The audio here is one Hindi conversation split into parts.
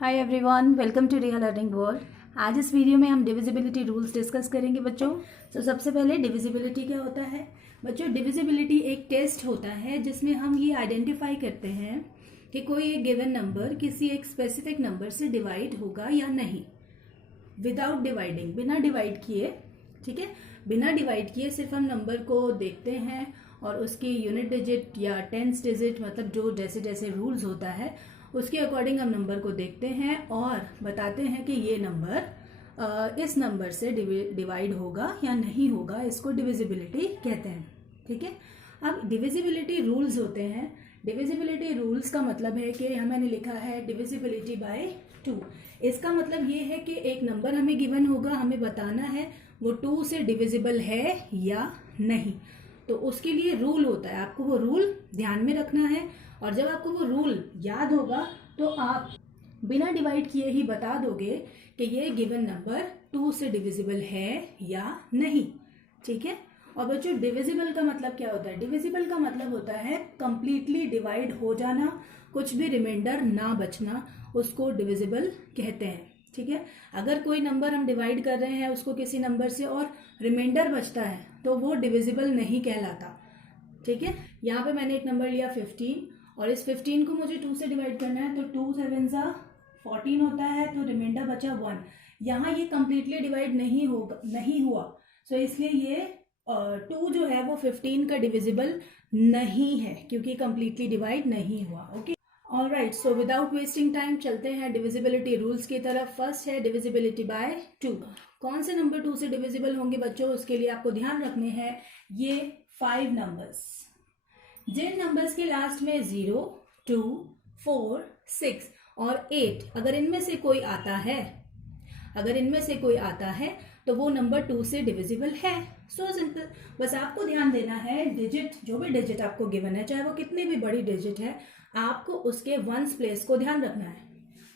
Hi everyone, welcome to Real Learning World. आज इस वीडियो में हम डिविजिबिलिटी रूल्स डिस्कस करेंगे बच्चों। सबसे पहले डिविजिबिलिटी क्या होता है बच्चों? डिविजिबिलिटी एक टेस्ट होता है जिसमें हम ये आइडेंटिफाई करते हैं कि कोई एक गिवन नंबर किसी एक स्पेसिफिक नंबर से डिवाइड होगा या नहीं, विदाउट डिवाइडिंग, बिना डिवाइड किए। ठीक है, बिना डिवाइड किए सिर्फ हम नंबर को देखते हैं और उसकी यूनिट डिजिट या टेंस डिजिट, मतलब जो जैसे जैसे रूल्स होता है उसके अकॉर्डिंग हम नंबर को देखते हैं और बताते हैं कि ये नंबर इस नंबर से डिवाइड होगा या नहीं होगा। इसको डिविजिबिलिटी कहते हैं। ठीक है, अब डिविजिबिलिटी रूल्स होते हैं। डिविजिबिलिटी रूल्स का मतलब है कि यहाँ मैंने लिखा है डिविजिबिलिटी बाय 2। इसका मतलब ये है कि एक नंबर हमें गिवन होगा, हमें बताना है वो 2 से डिविजिबल है या नहीं। तो उसके लिए रूल होता है, आपको वो रूल ध्यान में रखना है और जब आपको वो रूल याद होगा तो आप बिना डिवाइड किए ही बता दोगे कि ये गिवन नंबर 2 से डिविजिबल है या नहीं। ठीक है, और बच्चों डिविजिबल का मतलब क्या होता है? डिविजिबल का मतलब होता है कंप्लीटली डिवाइड हो जाना, कुछ भी रिमाइंडर ना बचना, उसको डिविजिबल कहते हैं। ठीक है, अगर कोई नंबर हम डिवाइड कर रहे हैं उसको किसी नंबर से और रिमाइंडर बचता है तो वो डिविजिबल नहीं कहलाता। ठीक है, यहाँ पे मैंने एक नंबर लिया 15 और इस 15 को मुझे 2 से डिवाइड करना है, तो 2 7 14 होता है, तो रिमाइंडर बचा 1। यहाँ ये कंप्लीटली डिवाइड नहीं हुआ, सो इसलिए ये 2 जो है वो 15 का डिविजिबल नहीं है क्योंकि कंप्लीटली डिवाइड नहीं हुआ। Okay, alright, so without wasting time चलते हैं डिविजिबिलिटी रूल्स की तरफ। फर्स्ट है डिविजिबिलिटी बाय 2। कौन से नंबर 2 से डिविजिबल होंगे बच्चों? उसके लिए आपको ध्यान रखने हैं ये 5 नंबर्स। जिन नंबर्स के लास्ट में 0, 2, 4, 6 और 8 अगर इनमें से कोई आता है तो वो नंबर 2 से डिविजिबल है। सो सिंपल, बस आपको ध्यान देना है डिजिट, जो भी डिजिट आपको गिवन है, चाहे वो कितनी भी बड़ी डिजिट है, आपको उसके वंस प्लेस को ध्यान रखना है।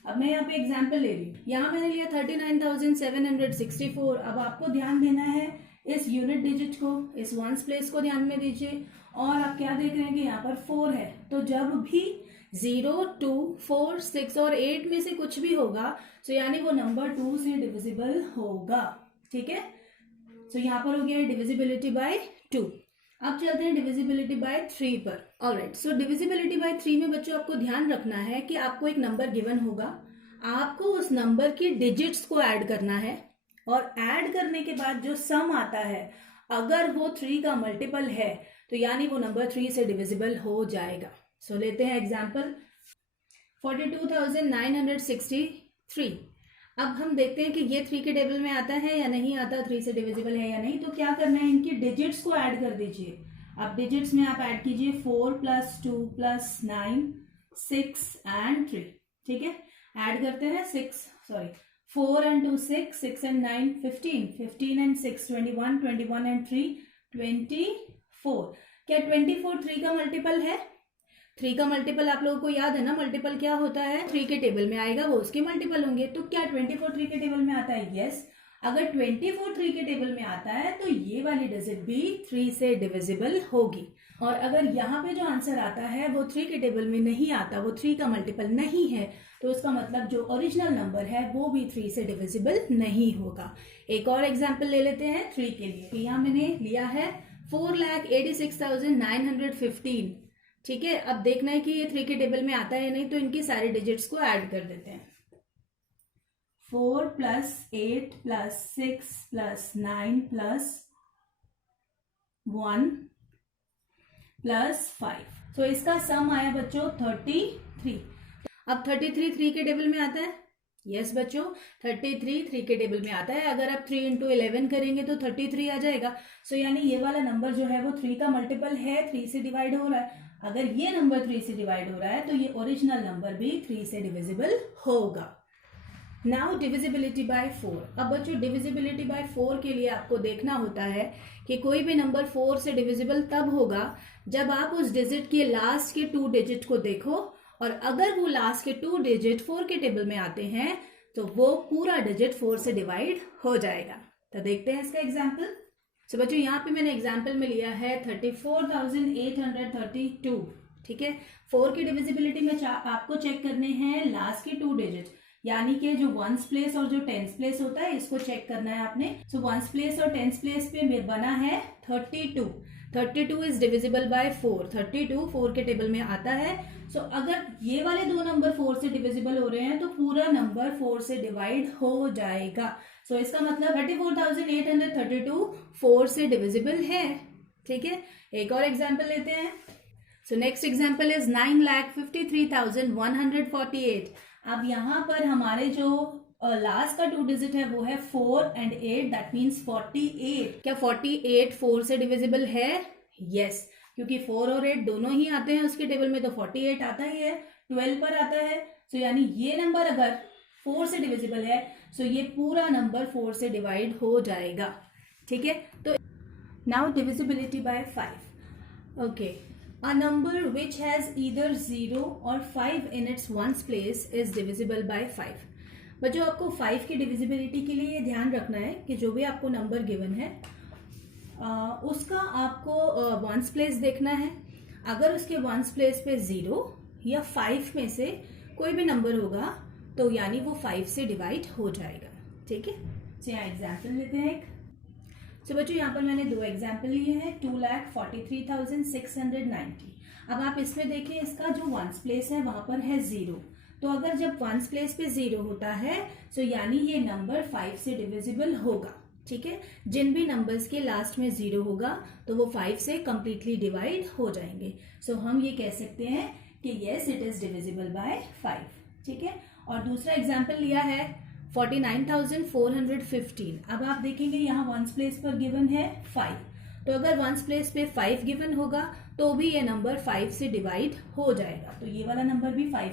अब मैं यहाँ पे एग्जांपल ले रही हूँ, यहाँ मैंने लिया 39,764। अब आपको ध्यान देना है इस यूनिट डिजिट को, इस वंस प्लेस को ध्यान में दीजिए। और आप क्या देख रहे हैं कि यहाँ पर 4 है, तो जब भी 0, 2, 4, 6 और 8 में से कुछ भी होगा तो यानी वो नंबर 2 से डिविजिबल होगा। ठीक है, सो यहाँ पर हो गया डिविजिबिलिटी बाय 2। अब चलते हैं डिविजिबिलिटी बाय 3 पर। ऑलराइट, सो डिविजिबिलिटी बाय 3 में बच्चों आपको ध्यान रखना है कि आपको एक नंबर गिवन होगा, आपको उस नंबर की डिजिट्स को ऐड करना है और ऐड करने के बाद जो सम आता है अगर वो 3 का मल्टीपल है तो यानी वो नंबर 3 से डिविजिबल हो जाएगा। सो लेते हैं एग्जाम्पल 42,963। अब हम देखते हैं कि ये 3 के टेबल में आता है या नहीं आता, 3 से डिविजिबल है या नहीं। तो क्या करना है, इनकी डिजिट्स को ऐड कर दीजिए। अब डिजिट्स में आप ऐड कीजिए 4 + 2 + 9 6 एंड 3। ठीक है, ऐड करते हैं 4 and 2 6, 6 and 9 15, 15 and 6 21, 21 and 3 24। क्या 24 3 का मल्टीपल है? 3 का मल्टीपल आप लोगों को याद है ना, मल्टीपल क्या होता है? 3 के टेबल में आएगा वो उसके मल्टीपल होंगे। तो क्या 24 3 के टेबल में आता है? यस। अगर 24 3 के टेबल में आता है तो ये वाली डिजिट भी 3 से डिविजिबल होगी। और अगर यहाँ पे जो आंसर आता है वो 3 के टेबल में नहीं आता, वो 3 का मल्टीपल नहीं है, तो उसका मतलब जो ओरिजिनल नंबर है वो भी 3 से डिविजिबल नहीं होगा। एक और एग्जाम्पल ले लेते हैं 3 के लिए। यहाँ मैंने लिया है 4,86,915। ठीक है, अब देखना है कि ये 3 के टेबल में आता है या नहीं, तो इनकी सारी डिजिट्स को ऐड कर देते हैं। 4 + 8 + 6 + 9 + 1 + 5। तो इसका सम आया बच्चों 33। अब 33 3 के टेबल में आता है? यस बच्चों, 33 3 के टेबल में आता है। अगर आप 3 × 11 करेंगे तो 33 आ जाएगा। सो यानी ये वाला नंबर जो है वो 3 का मल्टीपल है, 3 से डिवाइड हो रहा है। अगर ये नंबर 3 से डिवाइड हो रहा है तो ये ओरिजिनल नंबर भी 3 से डिविजिबल होगा। Now divisibility bye 4। अब बच्चों डिविजिबिलिटी बाय 4 के लिए आपको देखना होता है कि कोई भी नंबर 4 से डिविजिबल तब होगा जब आप उस डिजिट के लास्ट के 2 डिजिट को देखो और अगर वो लास्ट के 2 डिजिट 4 के टेबल में आते हैं तो वो पूरा डिजिट 4 से डिवाइड हो जाएगा। तो देखते हैं इसका एग्जाम्पल। सो बच्चों यहाँ पे मैंने एग्जाम्पल में लिया है 34,832। ठीक है, 4 की डिविजिबिलिटी में आपको चेक करने हैं लास्ट के 2 डिजिट। यानी कि जो वंस प्लेस और जो टेंस प्लेस होता है इसको चेक करना है आपने। सो वंस प्लेस और टेंस प्लेस पे बना है 32। 32 इज डिविजिबल बाय 4। 32 4 के टेबल में आता है। सो अगर ये वाले दो नंबर 4 से डिविजिबल हो रहे हैं तो पूरा नंबर 4 से डिवाइड हो जाएगा। सो इसका मतलब 34,832 4 से डिविजिबल है। ठीक है, एक और एग्जाम्पल लेते हैं। So next example is 9,53,148। अब यहाँ पर हमारे जो लास्ट का 2 डिजिट है वो है 4 and 8, दैट मीन्स 48। क्या 48 4 से डिविजिबल है? यस, क्योंकि 4 और 8 दोनों ही आते हैं उसके टेबल में, तो 48 आता ही है, 12 पर आता है। सो यानी ये नंबर अगर 4 से डिविजिबल है सो ये पूरा नंबर 4 से डिवाइड हो जाएगा। ठीक है, तो now divisibility bye 5। Okay, a number which has either 0 or 5 in its ones place is divisible by 5। बच्चों आपको 5 की डिविजिबिलिटी के लिए ये ध्यान रखना है कि जो भी आपको नंबर गिवन है उसका आपको वंस प्लेस देखना है। अगर उसके वंस प्लेस पे 0 या 5 में से कोई भी नंबर होगा तो यानी वो 5 से डिवाइड हो जाएगा। ठीक है, तो यहाँ एग्जाम्पल लेते हैं एक। सो बच्चों यहाँ पर मैंने 2 एग्जाम्पल लिए हैं। 2,43,690। अब आप इसमें देखें, इसका जो वंस प्लेस है वहां पर है 0। तो अगर जब वंस प्लेस पे 0 होता है तो यानी ये नंबर 5 से डिविजिबल होगा। ठीक है, जिन भी नंबर्स के लास्ट में 0 होगा तो वो 5 से कंप्लीटली डिवाइड हो जाएंगे। सो हम ये कह सकते हैं कि yes it is divisible by 5। ठीक है, और दूसरा एग्जाम्पल लिया है 49,415। अब आप देखेंगे यहाँ वंस प्लेस पर गिवन है 5, तो अगर वंस प्लेस पे 5 गिवन होगा तो भी ये नंबर 5 से डिवाइड हो जाएगा। तो ये वाला नंबर भी 5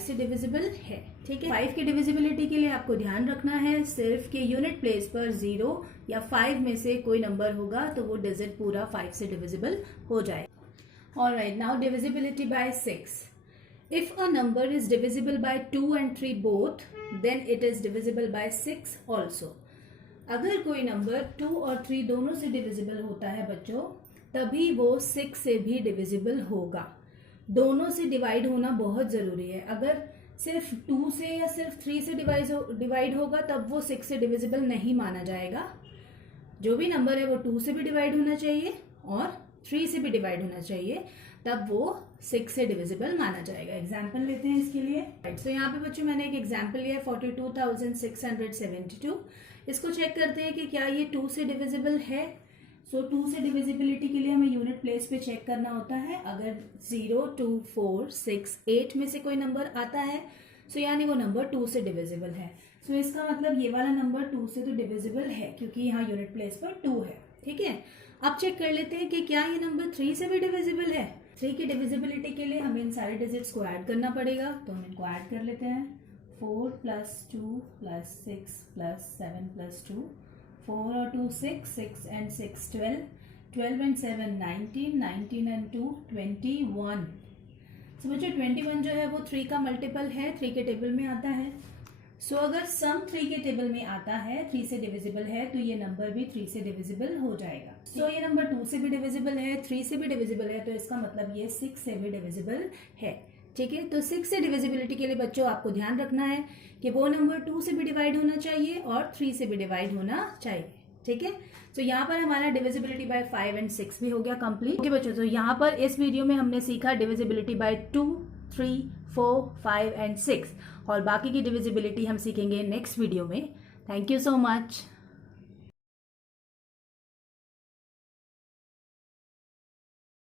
से डिविजिबल है। ठीक है, 5 की डिविजिबिलिटी के लिए आपको ध्यान रखना है सिर्फ कि यूनिट प्लेस पर 0 या 5 में से कोई नंबर होगा तो वो डिजिट पूरा 5 से डिविजिबल हो जाएगा। Alright, now divisibility bye 6। If a number is divisible by 2 and 3 both, then it is divisible by 6 also। अगर कोई नंबर 2 और 3 दोनों से डिविजिबल होता है बच्चों, तभी वो 6 से भी डिविजिबल होगा। दोनों से डिवाइड होना बहुत जरूरी है। अगर सिर्फ 2 से या सिर्फ 3 से डिवाइड होगा तब वो 6 से डिविजिबल नहीं माना जाएगा। जो भी नंबर है वो 2 से भी डिवाइड होना चाहिए और 3 से भी डिवाइड होना चाहिए, तब वो 6 से डिविजिबल माना जाएगा। एग्जाम्पल लेते हैं इसके लिए। तो यहाँ पे बच्चों मैंने एक एग्जाम्पल लिया है 42,672। इसको चेक करते हैं कि क्या ये 2 से डिविजिबल है। सो 2 से डिविजिबिलिटी के लिए हमें यूनिट प्लेस पे चेक करना होता है। अगर 0, 2, 4, 6, 8 में से कोई नंबर आता है सो यानी वो नंबर 2 से डिविजिबल है। सो इसका मतलब ये वाला नंबर 2 से तो डिविजिबल है क्योंकि यहाँ यूनिट प्लेस पर 2 है। ठीक है, अब चेक कर लेते हैं कि क्या ये नंबर 3 से भी डिविजिबल है। 3 की डिविजिबिलिटी के लिए हमें इन सारे डिजिट्स को ऐड करना पड़ेगा, तो हम इनको ऐड कर लेते हैं। 4 + 2 + 6 + 7 + 2, 4 और 2 6, 6 and 6 12, 12 and 7 19, 19 and 2 21। सो बच्चों 21 जो है वो 3 का मल्टीपल है, 3 के टेबल में आता है। सो अगर सम 3 के टेबल में आता है, 3 से डिविजिबल है, तो ये नंबर भी 3 से डिविजिबल हो जाएगा। सो ये नंबर 2 से भी डिविजिबल है, 3 से भी डिविजिबल है, तो इसका मतलब ये 6 से भी डिविजिबल है। ठीक है, तो 6 से डिविजिबिलिटी के लिए बच्चों आपको ध्यान रखना है कि वो नंबर 2 से भी डिवाइड होना चाहिए और 3 से भी डिवाइड होना चाहिए। ठीक है, तो यहाँ पर हमारा डिविजिबिलिटी बाय 5 and 6 भी हो गया कंप्लीट। ओके बच्चों, तो यहाँ पर इस वीडियो में हमने सीखा डिविजिबिलिटी बाय 2, 3, 4, 5 and 6 और बाकी की डिविजिबिलिटी हम सीखेंगे नेक्स्ट वीडियो में। Thank you so much.